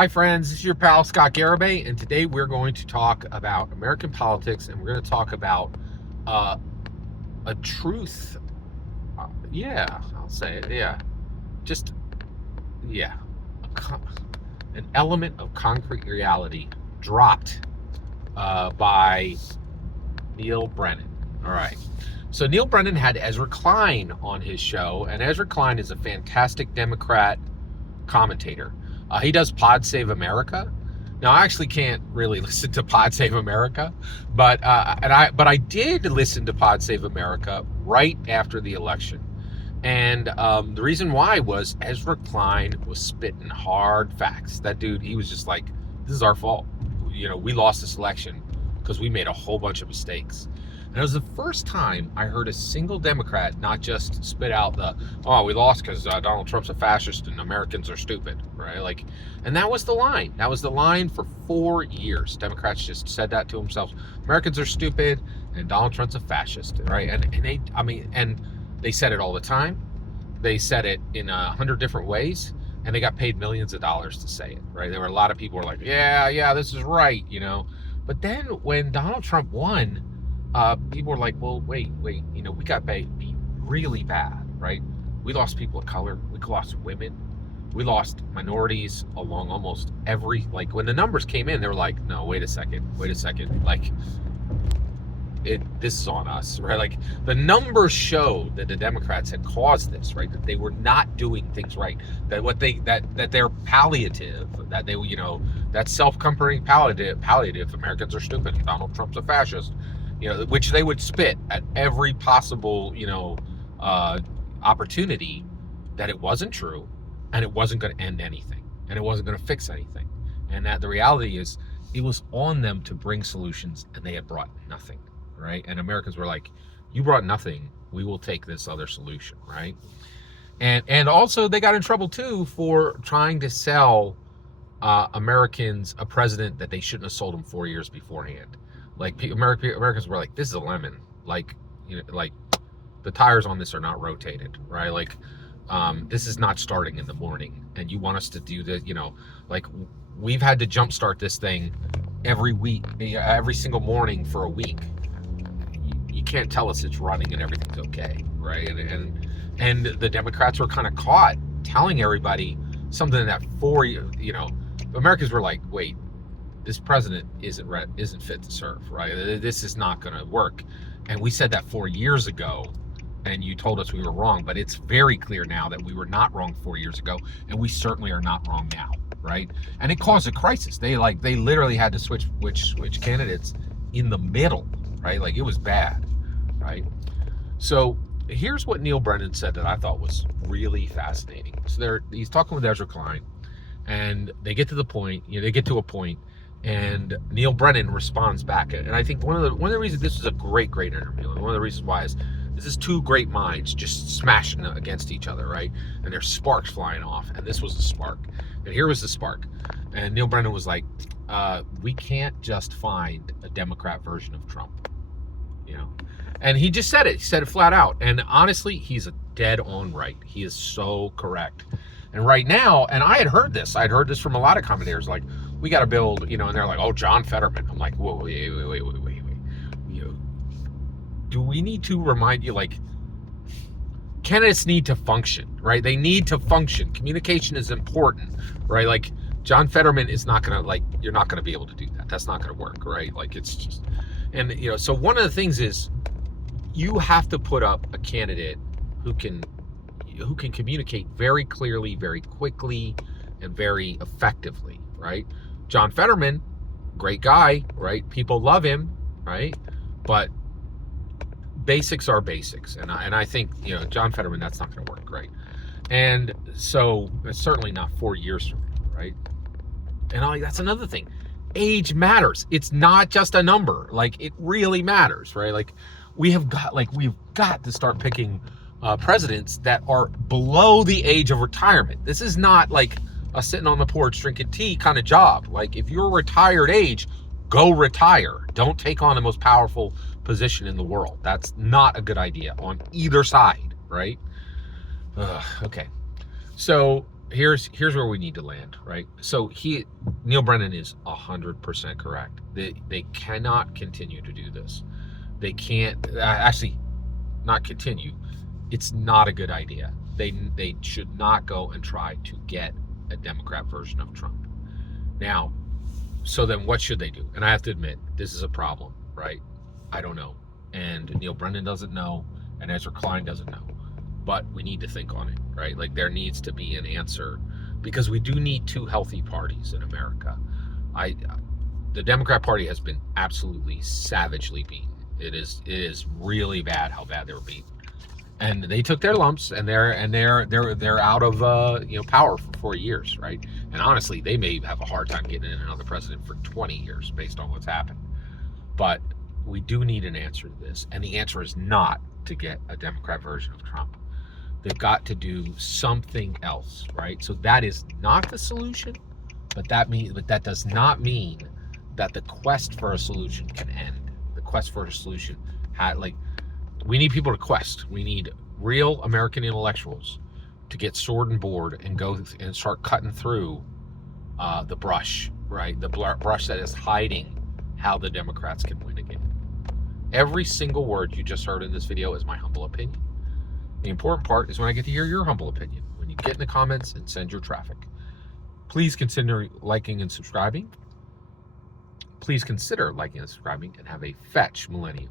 Hi friends, this is your pal Scott Garibay, and today we're going to talk about American politics, and we're going to talk about uh, a truth. Yeah, I'll say it. Yeah, just yeah, an element of concrete reality dropped by Neil Brennan. All right. So Neil Brennan had Ezra Klein on his show, and Ezra Klein is a fantastic Democrat commentator. He does Pod Save America. Now I actually can't really listen to Pod Save America, but I did listen to Pod Save America right after the election, and the reason why was Ezra Klein was spitting hard facts. That dude, he was just like, "This is our fault. We lost this election because we made a whole bunch of mistakes." And it was the first time I heard a single Democrat not just spit out "Oh, we lost because Donald Trump's a fascist and Americans are stupid," right? And that was the line. That was the line for 4 years. Democrats just said that to themselves: Americans are stupid and Donald Trump's a fascist, right? And they said it all the time. They said it in 100 different ways, and they got paid millions of dollars to say it, right? There were a lot of people who were like, "Yeah, this is right," But then when Donald Trump won, people were like, well, wait, we got beat really bad, right? We lost people of color, we lost women, we lost minorities along almost every, when the numbers came in, they were like, no, wait a second, this is on us, right? The numbers showed that the Democrats had caused this, right? That they were not doing things right, that they're palliative, that they, that self-comforting palliative, Americans are stupid and Donald Trump's a fascist, which they would spit at every possible, opportunity, that it wasn't true, and it wasn't going to end anything, and it wasn't going to fix anything. And that the reality is, it was on them to bring solutions, and they had brought nothing, right? And Americans were like, you brought nothing, we will take this other solution, right? And also they got in trouble too for trying to sell Americans a president that they shouldn't have sold them 4 years beforehand. Americans were like, this is a lemon. The tires on this are not rotated, right? This is not starting in the morning, and you want us to do the, we've had to jumpstart this thing every week, every single morning for a week. You can't tell us it's running and everything's okay, right? And the Democrats were kind of caught telling everybody something that Americans were like, wait, this president isn't fit to serve, right? This is not going to work. And we said that 4 years ago, and you told us we were wrong, but it's very clear now that we were not wrong 4 years ago, and we certainly are not wrong now, right? And it caused a crisis. They literally had to switch candidates in the middle, right? It was bad, right? So here's what Neil Brennan said that I thought was really fascinating. So he's talking with Ezra Klein, and they get to a point, and Neil Brennan responds back. And I think one of the reasons this was a great interview, and one of the reasons why is this is two great minds just smashing against each other, right? And there's sparks flying off, and this was the spark. And here was the spark. And Neil Brennan was like, we can't just find a Democrat version of Trump, And he just said it. He said it flat out. And honestly, he's a dead on right. He is so correct. And right now, and I had heard this from a lot of commentators, like, we got to build, and they're like, oh, John Fetterman. I'm like, whoa, wait. Do we need to remind you, candidates need to function, right? They need to function. Communication is important, right? John Fetterman is not going to, you're not going to be able to do that. That's not going to work, right? It's just, and, so one of the things is you have to put up a candidate who can communicate very clearly, very quickly, and very effectively, right? John Fetterman, great guy, right? People love him, right? But basics are basics, and I think John Fetterman, that's not going to work, right? And so it's certainly not 4 years from now, right? And that's another thing. Age matters. It's not just a number. It really matters, right? We've got to start picking presidents that are below the age of retirement. This is not a sitting on the porch drinking tea kind of job. If you're retired age, go retire. Don't take on the most powerful position in the world. That's not a good idea on either side, right? Okay. So here's where we need to land, right? So Neil Brennan is 100% correct. They cannot continue to do this. They can't actually not continue. It's not a good idea. They should not go and try to get a Democrat version of Trump. Now, so then what should they do? And I have to admit, this is a problem, right? I don't know. And Neil Brennan doesn't know, and Ezra Klein doesn't know. But we need to think on it, right? Like there needs to be an answer, because we do need two healthy parties in America. The Democrat Party has been absolutely savagely beaten. It is really bad how bad they were beaten, and they took their lumps, and they're out of power for 4 years, right? And honestly, they may have a hard time getting in another president for 20 years based on what's happened. But we do need an answer to this, and the answer is not to get a Democrat version of Trump. They've got to do something else, right? So that is not the solution, but that does not mean that the quest for a solution can end. The quest for a solution we need people to quest. We need real American intellectuals to get sword and board and go and start cutting through the brush, right? The brush that is hiding how the Democrats can win again. Every single word you just heard in this video is my humble opinion. The important part is when I get to hear your humble opinion, when you get in the comments and send your traffic. Please consider liking and subscribing. Please consider liking and subscribing, and have a fetch millennium.